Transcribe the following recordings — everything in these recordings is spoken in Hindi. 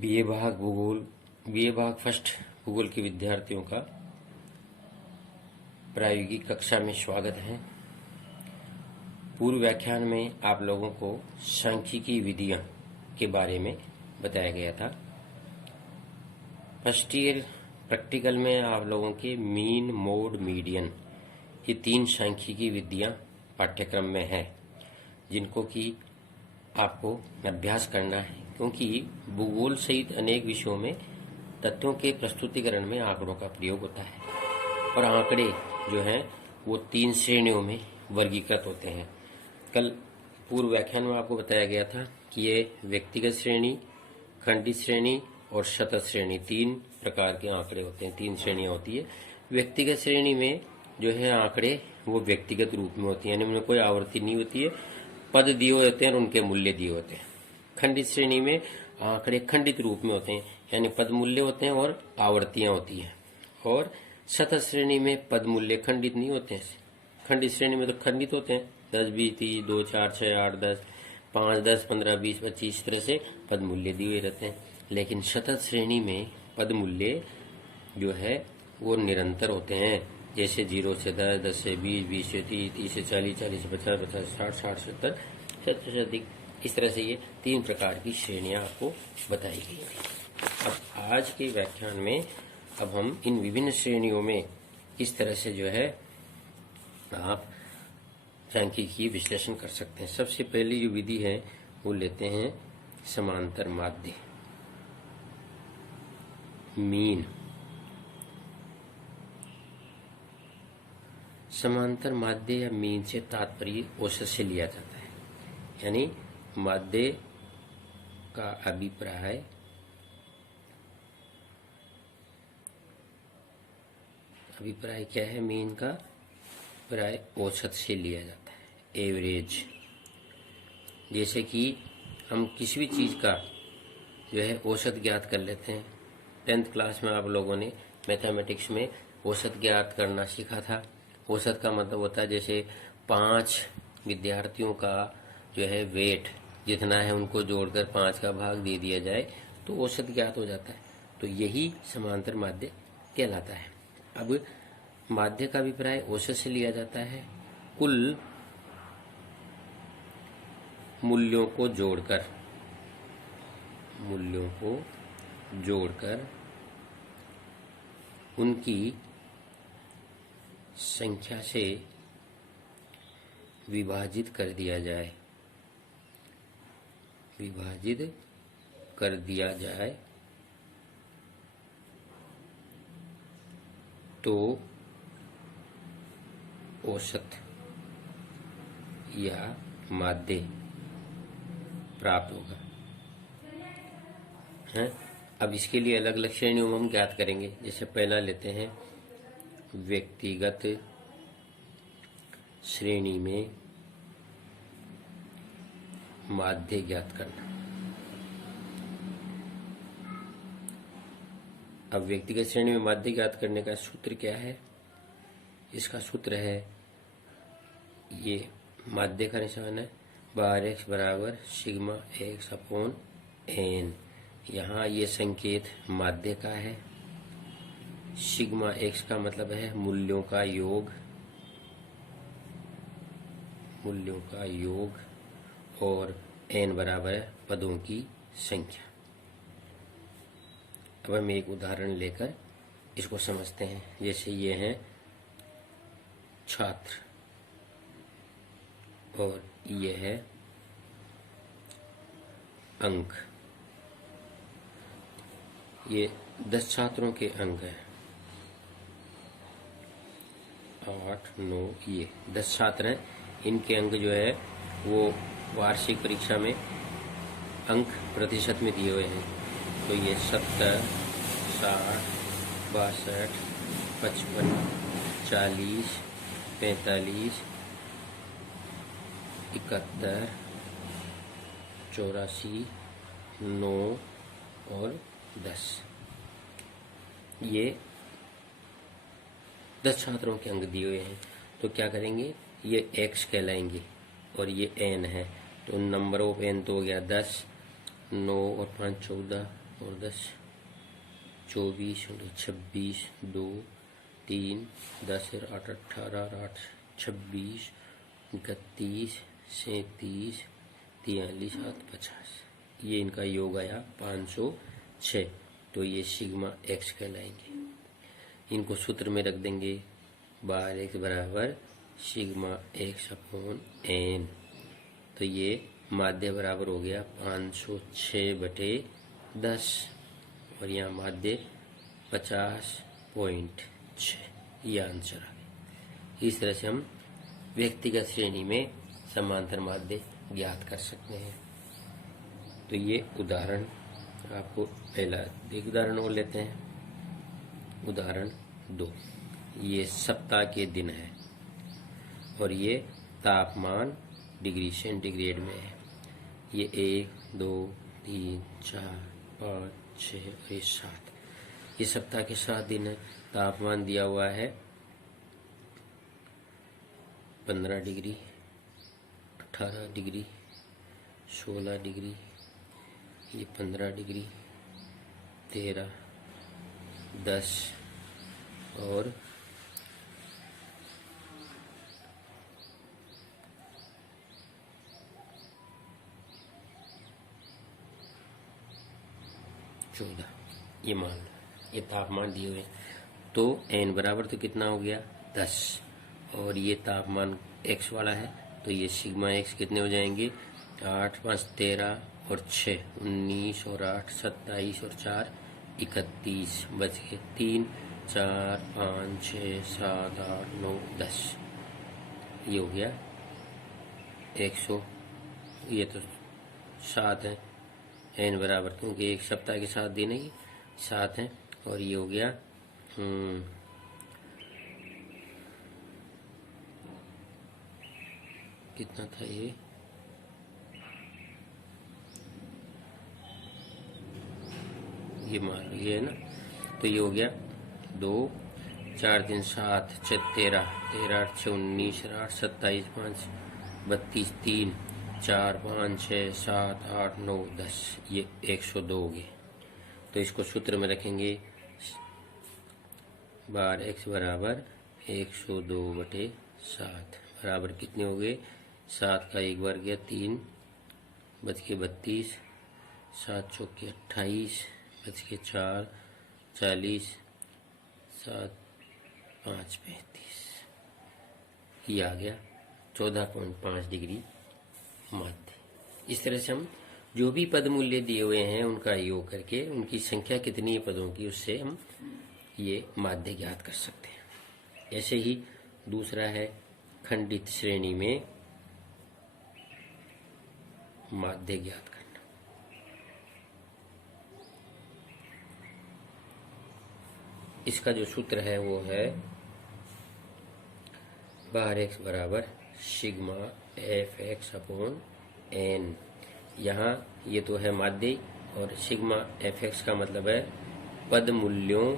बीए भाग भूगोल बीए भाग फर्स्ट भूगोल के विद्यार्थियों का प्रायोगिक कक्षा में स्वागत है। पूर्व व्याख्यान में आप लोगों को सांख्यिकी विधियां के बारे में बताया गया था। फर्स्ट ईयर प्रैक्टिकल में आप लोगों के मीन, मोड, मीडियन ये तीन सांख्यिकी विधियां पाठ्यक्रम में है, जिनको कि आपको अभ्यास करना है, क्योंकि भूगोल सहित अनेक विषयों में तथ्यों के प्रस्तुतिकरण में आंकड़ों का प्रयोग होता है और आंकड़े जो हैं वो तीन श्रेणियों में वर्गीकृत होते हैं। कल पूर्व व्याख्यान में आपको बताया गया था कि ये व्यक्तिगत श्रेणी, खंडित श्रेणी और शतक श्रेणी तीन प्रकार के आंकड़े होते हैं, तीन श्रेणियां होती है। व्यक्तिगत श्रेणी में जो है आंकड़े वो व्यक्तिगत रूप में होती है, यानी उनमें कोई आवृत्ति नहीं होती है, पद दिए होते हैं और उनके मूल्य दिए होते हैं। खंडित श्रेणी में आंकड़े खंडित रूप में होते हैं, यानी पद मूल्य होते हैं और आवर्तियां होती हैं। और शतक श्रेणी में पद मूल्य खंडित नहीं होते हैं। खंडित श्रेणी में तो खंडित होते हैं, 10, 20, 30, 2, 4, 6, 8, 10, 5, 10, 15, 20, 25 इस तरह से पद मूल्य दिए हुए रहते हैं। लेकिन शतक श्रेणी में पद मूल्य जो है वो निरंतर होते हैं, जैसे 0 से 10, 10 से 20, 20 से 30, 30 से 40, 40 से 50, 50 से 60, 60 से 70, 70 से अधिक। इस तरह से ये तीन प्रकार की श्रेणियां आपको बताई गई हैं। अब आज के व्याख्यान में अब हम इन विभिन्न श्रेणियों में किस तरह से जो है आप सांख्यिकी विश्लेषण कर सकते हैं। सबसे पहली जो विधि है वो लेते हैं समांतर माध्य, मीन। समांतर माध्य या मीन से तात्पर्य औसत से लिया जाता है, यानी माध्य का अभिप्राय क्या है? मीन का अभिप्राय औसत से लिया जाता है, एवरेज। जैसे कि हम किसी भी चीज का जो है औसत ज्ञात कर लेते हैं। 10th क्लास में आप लोगों ने मैथमेटिक्स में औसत ज्ञात करना सीखा था। औसत का मतलब होता है जैसे 5 विद्यार्थियों का जो है वेट जितना है उनको जोड़कर 5 का भाग दे दिया जाए तो औसत ज्ञात हो जाता है। तो यही समांतर माध्य कहलाता है। अब माध्य का अभिप्राय औसत से लिया जाता है, कुल मूल्यों को जोड़कर उनकी संख्या से विभाजित कर दिया जाए तो औसत या माध्य प्राप्त होगा। हैं? अब इसके लिए अलग अलग श्रेणियों में हम ज्ञात करेंगे। जैसे पहला लेते हैं व्यक्तिगत श्रेणी में माध्य ज्ञात करना। अब व्यक्तिगत श्रेणी में माध्य ज्ञात करने का सूत्र क्या है? इसका सूत्र है, ये माध्य का निशान है, बार x बराबर सिग्मा x अपॉन n। यहाँ ये संकेत माध्य का है। सिग्मा x का मतलब है मूल्यों का योग और n बराबर है पदों की संख्या। अब हम एक उदाहरण लेकर इसको समझते हैं। जैसे ये हैं छात्र और ये है अंक। ये 10 छात्रों के अंक हैं, 8, 9, ये 10 छात्र हैं। इनके अंक जो है वो वार्षिक परीक्षा में अंक प्रतिशत में दिए हुए हैं। तो ये 70, 60, 62, 55, 40, 45, 71, 84, 9 और 10। ये 10 छात्रों के अंक दिए हुए हैं। तो क्या करेंगे, ये x कहलाएंगे और ये n है। तो नंबर ऑफ n तो हो गया 10, 9 और 5 14, और 10, 24 और 26, 2, 3, 10 और 8, 18, 8, 26, 31, 37, 43, 7, 50। ये इनका योग आया 506। तो ये सिग्मा एक्स कहलाएंगे। इनको सूत्र में रख देंगे, बार एक्स बराबर सिग्मा एक्स अपॉन एन। तो ये माध्य बराबर हो गया 506/10 और यहाँ माध्य 50.6। ये आंसर आ गया। इस तरह से हम व्यक्तिगत श्रेणी में समांतर माध्य ज्ञात कर सकते हैं। तो ये उदाहरण आपको पहला एक उदाहरण और लेते हैं। उदाहरण 2, ये सप्ताह के दिन है और ये तापमान डिग्री सेंटीग्रेड में है। ये 1, 2, 3, 4, 5, 6 और ये 7। ये सप्ताह के 7 दिन है। तापमान दिया हुआ है 15 डिग्री, 18 डिग्री, 16 डिग्री, ये 15 डिग्री, 13, 10 और 14। ये मान लो ये तापमान दिए हुए। तो n बराबर तो कितना हो गया 10 और ये तापमान x वाला है। तो ये सिग्मा x कितने हो जाएंगे 8, 5, 13 और 6, 19 और 8, 27 और 4, 31 बच गए 3, 4, 5, 6, 7, 8, 9, 10। ये हो गया 100। ये तो 7 है n बराबर, क्योंकि एक सप्ताह के 7 दिन ही 7 है। और ये हो गया कितना था ये मान लो ये है ना। तो ये हो गया 2, 4, 3, 7, 6, 13, 13, 8, 6, 19, 8, 27, 5, 32, 3, 4, 5, 6, 7, 8, 9, 10। ये 102 हो गए। तो इसको सूत्र में रखेंगे, बार x बराबर 102/7 बराबर कितने हो गए 7 का 1 बार गया 3 बच के 32, 7 चौके 28 बच के 4, 40, 7, 5, 35। ये आ गया 14.5 डिग्री माध्य। इस तरह से हम जो भी पद मूल्य दिए हुए हैं उनका योग करके उनकी संख्या कितनी है पदों की, उससे हम ये माध्य ज्ञात कर सकते हैं। ऐसे ही दूसरा है खंडित श्रेणी में माध्य ज्ञात करना। इसका जो सूत्र है वो है बार x बराबर sigma F X upon N. यहाँ ये तो है माध्य और सिग्मा एफ एक्स का मतलब है पद मूल्यों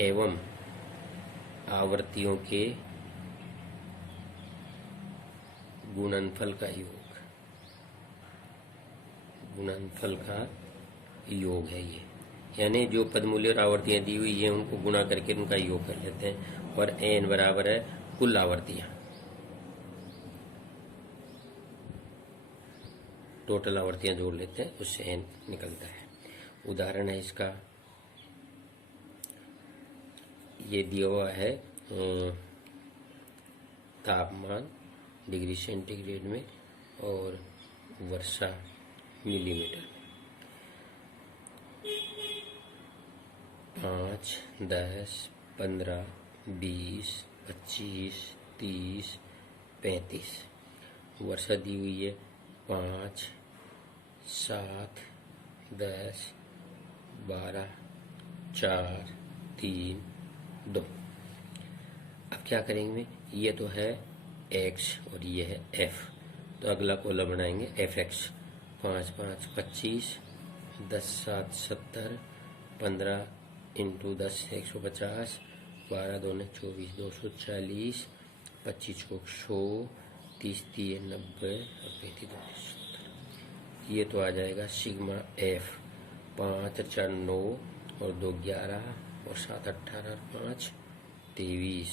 एवं आवर्तियों के गुणनफल का योग। गुणनफल का योग है ये, यानी जो पद मूल्य और आवर्तियां दी हुई है उनको गुणा करके उनका योग कर लेते हैं। और एन बराबर है कुल आवर्तियां, टोटल आवर्तियां जोड़ लेते हैं उससे एन निकलता है। उदाहरण है इसका, ये दिया हुआ है तापमान डिग्री सेंटीग्रेड में और वर्षा मिलीमीटर में। 5, 10, 15, 20, 25, 30, 35। वर्षा दी हुई है 5, 7, 10, 12, 4, 3, 2। अब क्या करेंगे, ये तो है x और ये है f, तो अगला कॉलम बनाएंगे एफ एक्स। 5, 5, 25, 10, 7, 70, 15 इंटू 10 150, 12 दूने 24, 240, 25 को 100, 30 3 90 और 35 270। ये तो आ जाएगा सिग्मा एफ। 5 और 4 9 और 2 11 और 7 18 और 5 23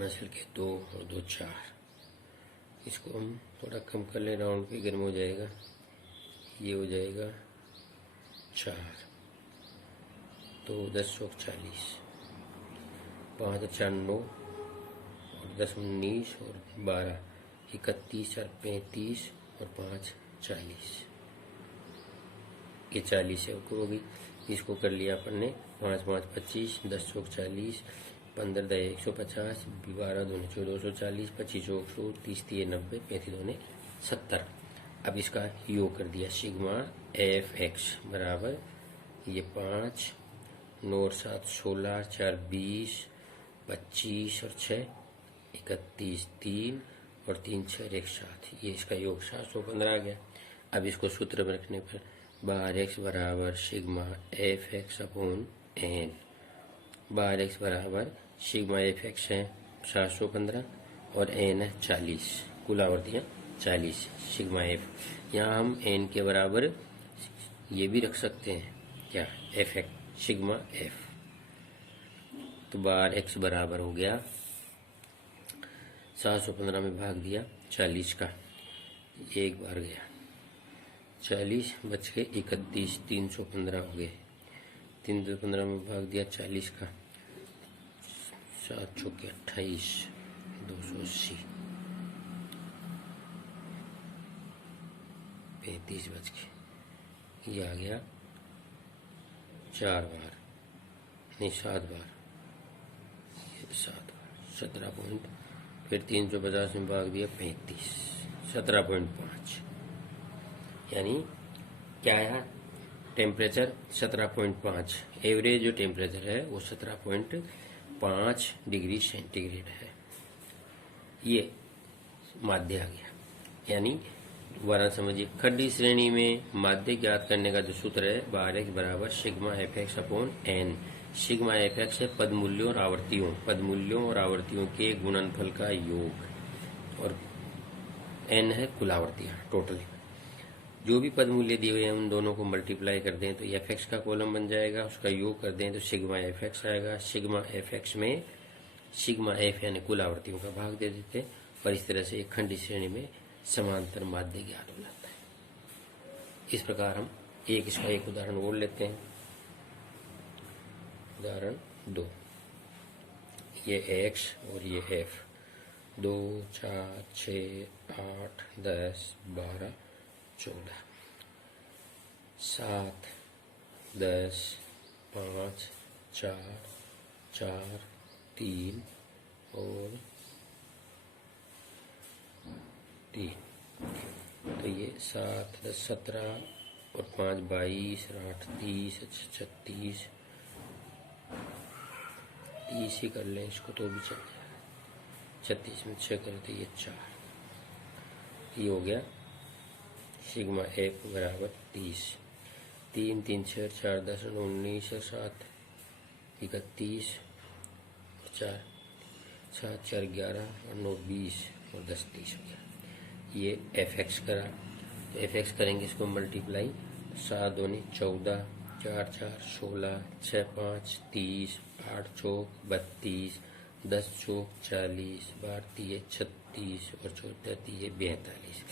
मसल के 2 और 2 4। इसको हम थोड़ा कम कर ले, राउंड पे गर्म हो जाएगा। ये हो जाएगा 4 तो 10 चौक 40। 5 और 4 9 और 10 19 और 12 31 और 35 और 5 40। ये 40 है होगी। इसको कर लिया अपन ने 5 5 25 10 चौक 40 15 10 150 12 दूने 240 25 चौक 100 30 3 90 35 दूने 70। अब इसका योग कर दिया सिग्मा एफ एक्स बराबर ये 5 9 और 7 16 4 20 25 और 6 31 3 और 3 6 1 7। ये इसका योग 715 आ गया। अब इसको सूत्र में रखने पर बार एक्स बराबर sigma F X upon N. Bar X बराबर सिग्मा एफ एक्स है 715 और एन है 40, कुल आवर्तियाँ 40 सिग्मा एफ। यहाँ हम एन के बराबर ये भी रख सकते हैं क्या, एफ एक्स सिग्मा एफ। तो बार एक्स बराबर हो गया 715 में भाग दिया 40 का, एक बार गया 40 बच के 31 315 हो गए। 315 में भाग दिया 40 का, 7 चौके 28 280 35 बच के ये आ गया 4 बार नहीं 7 बार, 7 बार 17 पॉइंट। फिर 350 में भाग दिया 35 17.5। यानी क्या है टेम्परेचर 17.5। एवरेज जो टेम्परेचर है वो 17.5 डिग्री सेंटीग्रेड है। ये माध्य आ गया। यानी दोबारा समझिए, खंडी श्रेणी में माध्य ज्ञात करने का जो सूत्र है बार एक्स बराबर sigma F X upon N. Sigma F X है पद मूल्यों और आवर्तियों के गुणनफल का योग और एन है कुल आवर्तियां टोटल। जो भी पद मूल्य दिए हुए हैं उन दोनों को मल्टीप्लाई कर दें तो एफ एक्स का कॉलम बन जाएगा, उसका योग कर दें तो सिग्मा एफ एक्स आएगा। सिग्मा एफ एक्स में सिग्मा एफ यानी कुल आवर्तियों का भाग दे देते हैं और इस तरह से एक खंडी श्रेणी में समांतर माध्य ज्ञात हो जाता है। इस प्रकार हम इसका एक उदाहरण और लेते हैं। उदाहरण 2, ये x और ये f। 2 4 6 8 10 12 14 7 10 5 4 4 3 और 3। तो ये 7 10 17 और 5 22 और 8 30 36 30 ही कर लें इसको तो भी चल जाएगा। 36 में 6 करते ये 4। ये हो गया सिग्मा एफ बराबर 30। 3 3 6 4 10 19 और 7 31 और 4 7 4 11 और 9 20 और 10 30 हो गया। ये एफ एक्स करा तो एफ एक्स करेंगे इसको मल्टीप्लाई 7 दूनी 14 4 4 16 6 5 30 8 चौक 32 10 चौक 40 12 3 36 और 14 3 42।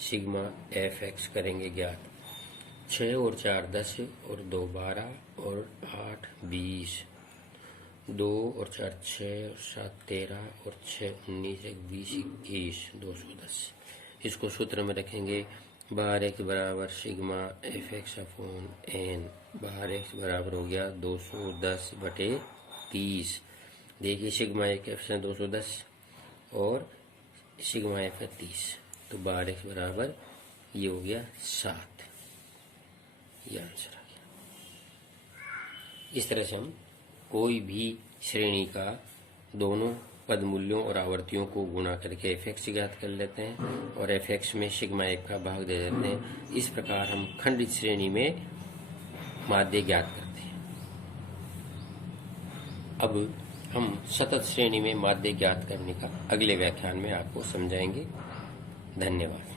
सिग्मा एफ एक्स करेंगे ज्ञात। 6 और 4 10 और 2 12 और 8 20 2 और 4 6 और 7 13 और 6 19 1 20 21 210। इसको सूत्र में रखेंगे बार एक्स बराबर sigma F X upon N. Bar X बराबर हो गया 210 बटे 30। देखिए सिग्मा एफ है 210 और सिग्मा एफ है 30, तो बार एक्स बराबर ये हो गया 7। ये आंसर आ गया। इस तरह से हम कोई भी श्रेणी का दोनों पद मूल्यों और आवर्तियों को गुणा करके एफ एक्स ज्ञात कर लेते हैं और एफ एक्स में सिग्मा एफ का भाग दे देते हैं। इस प्रकार हम खंडित श्रेणी में माध्य ज्ञात करते हैं। अब हम सतत श्रेणी में माध्य ज्ञात करने का अगले व्याख्यान में आपको समझाएंगे। धन्यवाद।